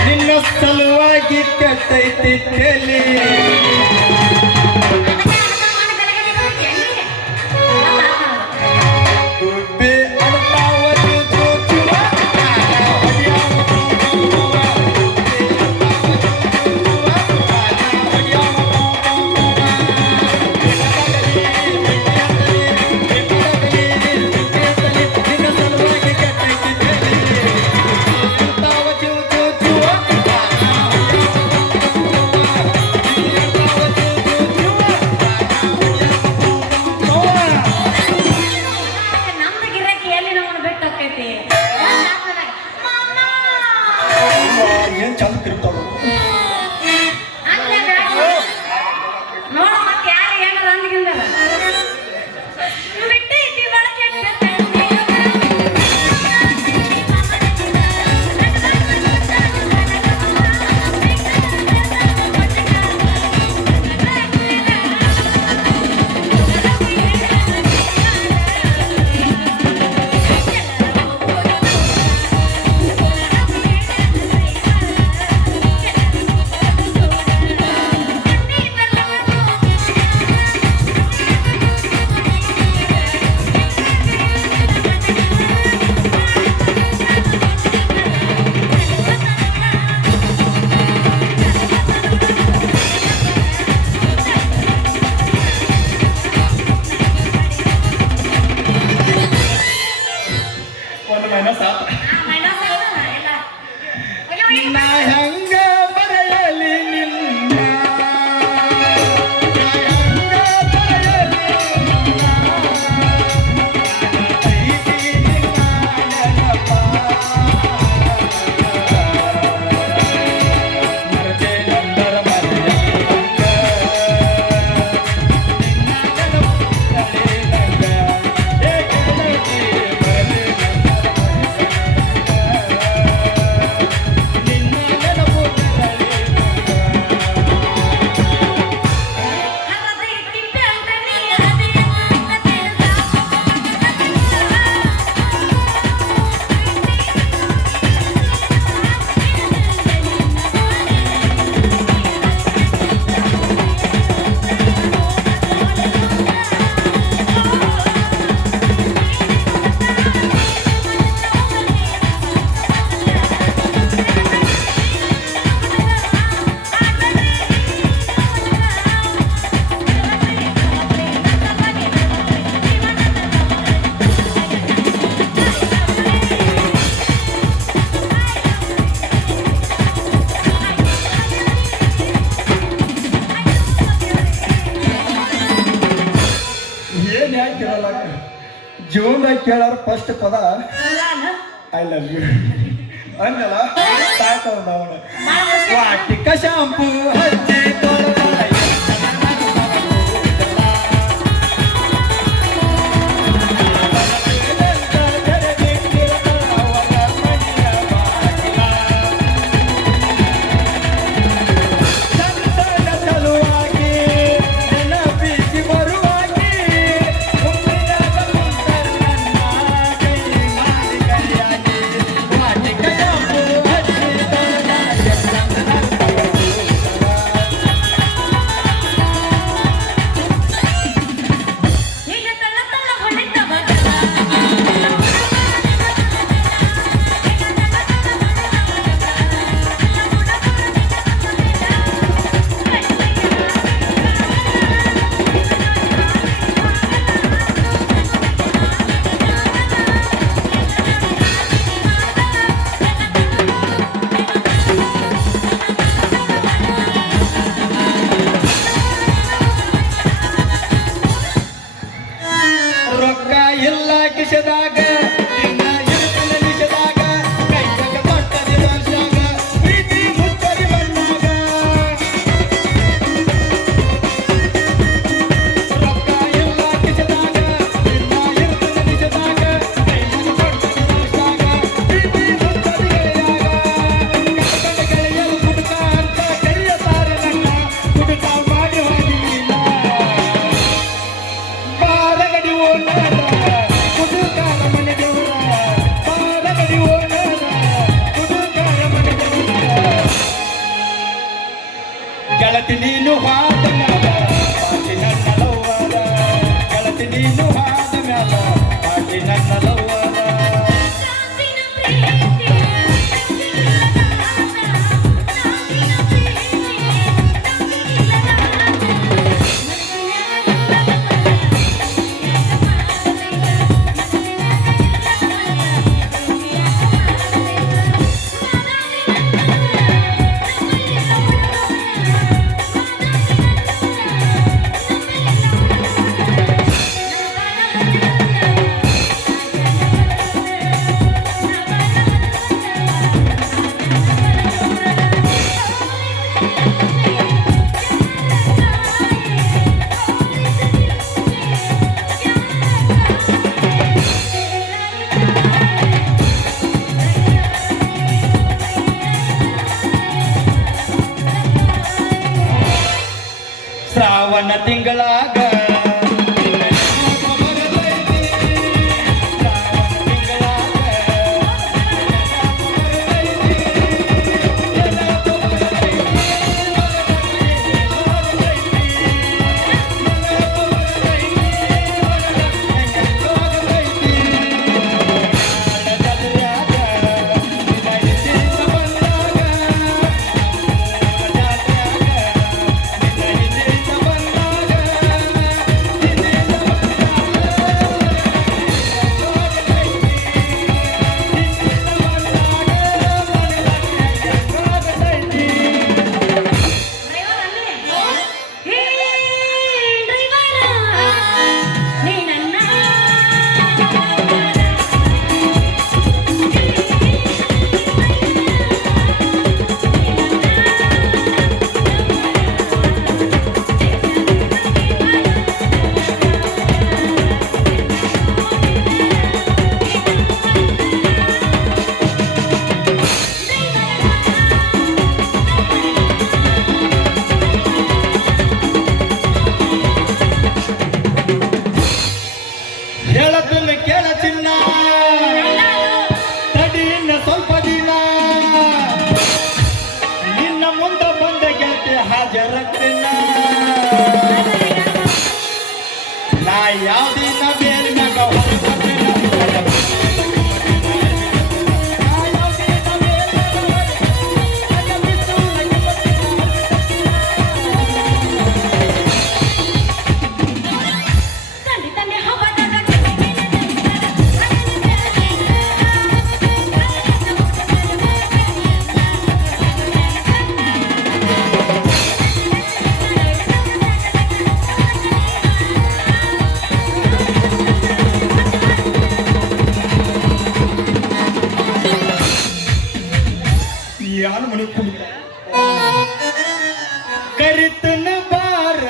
ನಿನ್ನ ಸಲುವಾಗಿ ಕೆಟ್ಟೈತಿ ತಲೆ ಗುಬ್ಬಿ ಅಳ್ತಾವ ಜೂ ಜೂ ಏನ್ ಚಂದ ತಿರ್ತಾವ ನಾ ಹೆಂಗ ಬರೆಯಲಿ ನಿನ್ನ ಏನ್ ಯಾಕೆ ಕೇಳಲ್ಲ ಜೀವನದಾಗ ಕೇಳಾರ ಫಸ್ಟ್ ಪದ ಐ ಲವ್ ಯು ಅಂದಲ್ಲ ಸಾಕವ್ನ ಅವನು ವಾಟಿಕ ಶಾಂಪು ಹಚ್ಚಿ ತಿಂಗಳಾಗ ಹೇಳದನ್ನು ಕೇಳ ಚಿನ್ನ ತಡಿ ಇನ್ನ ಸ್ವಲ್ಪ ದಿನ ನಿನ್ನ ಮುಂದೆ ಬಂದ ಗೆಳತಿ ಹಾಜರಕ್ತಿನ ನಾ ಯಾವ್ದಿನ ಬೇಲ್ನಾಗ ಹೊರಬರ್ತಿನ ಯಾರು ಮನೆ ಕುಣಿತ ಕರಿತನ ಬಾರ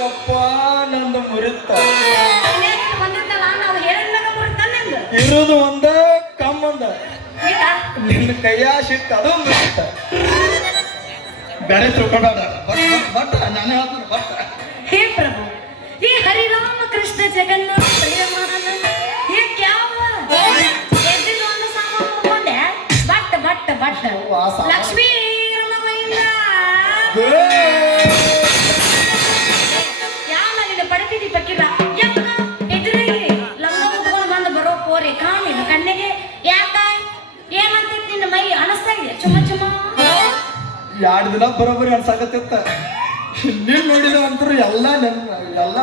ಯಪ್ಪ ನಂದು ಮುರಿತ ಇರೋದು ಒಂದ ಕಮ್ಮಂದ ನಿನ್ನ ಕೈಯ ಸಿಕ್ಕ ಅದು ಮುರಿತ ಬೇರೆ ತಿಳ್ಕೊಂಡ ಬಟ್ ನಾನು ಹೇಳ್ತೀನಿ ಬಟ್ हे प्रभु ये हरि राम कृष्ण जगन्नाथ प्रेमानंद ये क्या हुआ ಎದ್ದಿದ್ದು ಒಂದು ಸಾಮಾನು ತಗೊಂಡೆ ಬಟ್ ಲಕ್ಷ್ಮೀ ರಮಗೋವಿಂದ ಯಾನ ನಿನ್ನ ಪಡ್ತಿದ್ದಿ ಪಕ್ಕಿಲ್ಲ ಯಪ್ಪ ಎದುರಿಗೆ ಲಂಗ ಮುಟ್ಕೊಂಡು ಬಂದು ಬರೋ ಕೋರಿ ಕಾಣಿನ ಕಣ್ಣಿಗೆ ಯಾಕ ಏನಂತಿತ್ತು ನಿನ್ನ ಮೈ ಅನಿಸ್ತಾ ಇದೆ ಚುಮ್ಮ 2 ದಿನ ಬರೋಬ್ಬರಿ ಅನ್ಸಾಕತ್ತಿತ್ತ ನೀನ್ ನೋಡಿದ ಅಂತರೂ ಎಲ್ಲ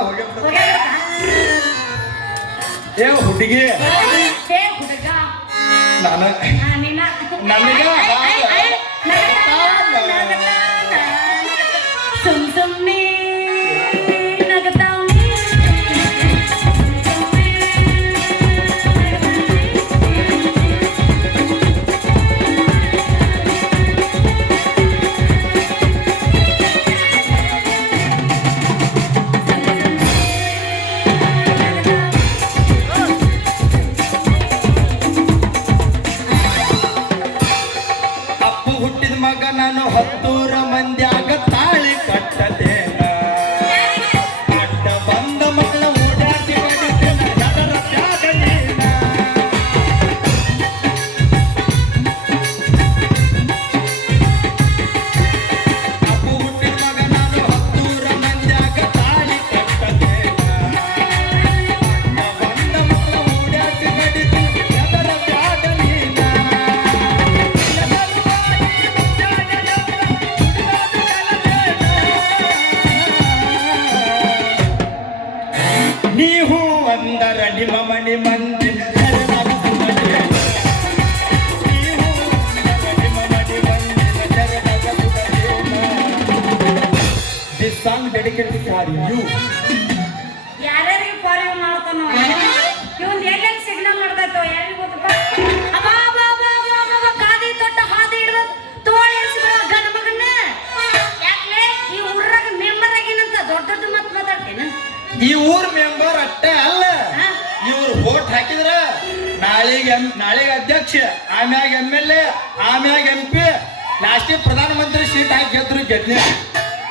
ಹೋಗ್ಯಾರ ಏ ಹುಡುಗಿ ಹುಡುಗ ನಾನು ನನಗ ಸುಮ್ನೆ ನಾನು 10 ಮಂದ್ಯಾಗ ತಾಳಿ ಕಟ್ಟತೇನ ಅಡ್ಡ ಬಂದ ಮಕ್ಕಳ ಓಡಾಟಿ ಬಡಿತೇನ ಅದರ ತ್ಯಾಗನೇನ ಅಪ್ಪು ಹುಟ್ಟಿದ ಮಗ ನಾನು 10 ಮಂದ್ಯಾಗ ತಾಳಿ ಕಟ್ಟತೇನ ಅಡ್ಡ ಬಂದ ಮಕ್ಕಳ ಓಡಾಟಿ ಬಡಿತೇನ ಅದರ ತ್ಯಾಗನೇನ ನೀವು ಅಂದರ ನಿಮ್ಮ ಮನೆ ಮಂದಿ This song dedicated for you. ಯಾರ್ಯಾರಿಗೆ ಫಾರಿನ್ ಮಾಡ್ತಾನೋ ಇವನ್ ಎಲ್ಲೆಲ್ಲಿ ಸಿಗ್ನಲ್ ಮಾಡ್ತಾಯ್ತೋ ಯಾರಿಗೆ ಗೊತ್ತಪ್ಪ ಕಾದಿ ತೊಟ್ಟ ಹಾದಿ ಹಿಡ್ದ ತೋಳಿ ಗಂಡ ಮಗನ್ನ ಯಾಕ್ಲೆ ಈ ಊರಾಗ ಮೆಂಬರ್ ಆಗಿನಂತ ದೊಡ್ಡ ಮಾತು ಮಾತಾಡ್ತೇನ ಈ ಊರ್ ಮೆಂಬರ್ ಅಷ್ಟೇ ಅಲ್ಲ, ಹಾ? ಇವ್ರು ವೋಟ್ ಹಾಕಿದ್ರ ನಾಳೆಗೆ ಅಧ್ಯಕ್ಷ, ಆಮ್ಯಾಗ MLA, ಆಮ್ಯಾಗ MP, ಲಾಸ್ಟಿಗೆ ಪ್ರಧಾನಮಂತ್ರಿ ಸೀಟ್ ಹಾಕಿ ಗೆದ್ನೆ.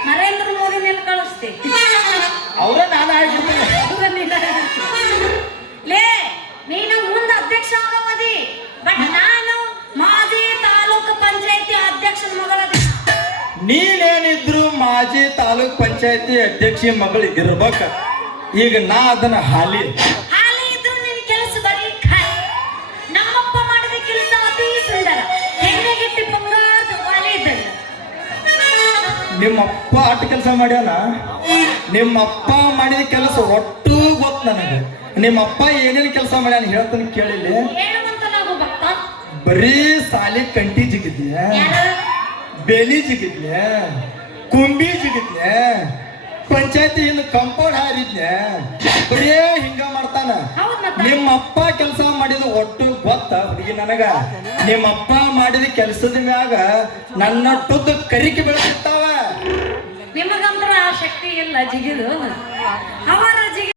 ನರೇಂದ್ರ ಮೋದಿ ನೆಲ್ ಕಳಿಸ್ತಿ ಅವ್ರ ನಾನು ಹಾಕಿರ್ತೀನಿ. ಲೇ ನೀನು ಮುಂದೆ ಅಧ್ಯಕ್ಷ ಆಗವದಿ, ಬಟ್ ನಾನು ಮಾಜಿ ತಾಲೂಕು ಪಂಚಾಯತಿ ಅಧ್ಯಕ್ಷನ ಮಗಳದಿ. ನೀನೇನಿದ್ರು ಮಾಜಿ ತಾಲೂಕ್ ಪಂಚಾಯತಿ ಅಧ್ಯಕ್ಷಿ ಮಗಳು ಇರ್ಬೇಕ. ಈಗ ನಾ ಅದನ್ನ ಹಾಲಿ ಇದ್ರು ನಿನ್ ಕೆಲಸ ಬರೀ ಖಾಲಿ. ನಮ್ಮಪ್ಪ ಮಾಡಿದ ಕೆಲಸ ಅತಿ ಸುಂದರ, ಹೆಣ್ಣೆಗೆಟ್ಟಿ ಬಂಗಾರದ ವಾಲೆ ಇದ್ದಂಗ. ನಿಮ್ಮಪ್ಪ ಆಟ ಕೆಲಸ ಮಾಡ್ಯಾನ. ನಿಮ್ಮಪ್ಪ ಮಾಡಿದ ಕೆಲಸ ಒಟ್ಟು ಗೊತ್ತು ನನಗೆ. ನಿಮ್ಮಪ್ಪ ಏನೇನು ಕೆಲಸ ಮಾಡ್ಯಾನ ಹೇಳ್ತಾನೆ ಕೇಳಿಲ್ಲ. ಹೇಳುವಂತ ನಾವು ಭಕ್ತ. ಬರೀ ಸಾಲಿ ಕಂಟಿ ಜಿಗಿದ್ಯ, ಬೇಲಿ ಜಿಗಿದ್ಯ, ಕುಂಬಿ ಜಿಗಿದ್ಯ, ಪಂಚಾಯತಿ ಹಿಂದ ಕಂಪೌಂಡ್ ಹಾರಿದ್ಯ, ಬರೀ ಹಿಂಗ ಮಾಡ್ತಾನ. ನಿಮ್ಮಪ್ಪ ಕೆಲಸ ಮಾಡಿದ ಒಟ್ಟು ಗೊತ್ತ ಹುಡುಗಿ ನನಗ. ನಿಮ್ಮಪ್ಪ ಮಾಡಿದ ಕೆಲಸದ ಮ್ಯಾಗ ನನ್ನ ಟುದ್ದು ಕರಿಕೆ ಬೆಳೆದಿರ್ತಾವ. ನಿಮಗಂತ್ರ ಆ ಶಕ್ತಿ ಇಲ್ಲ ಜಿಗಿದು. ಅವರ ಜಿಗಿ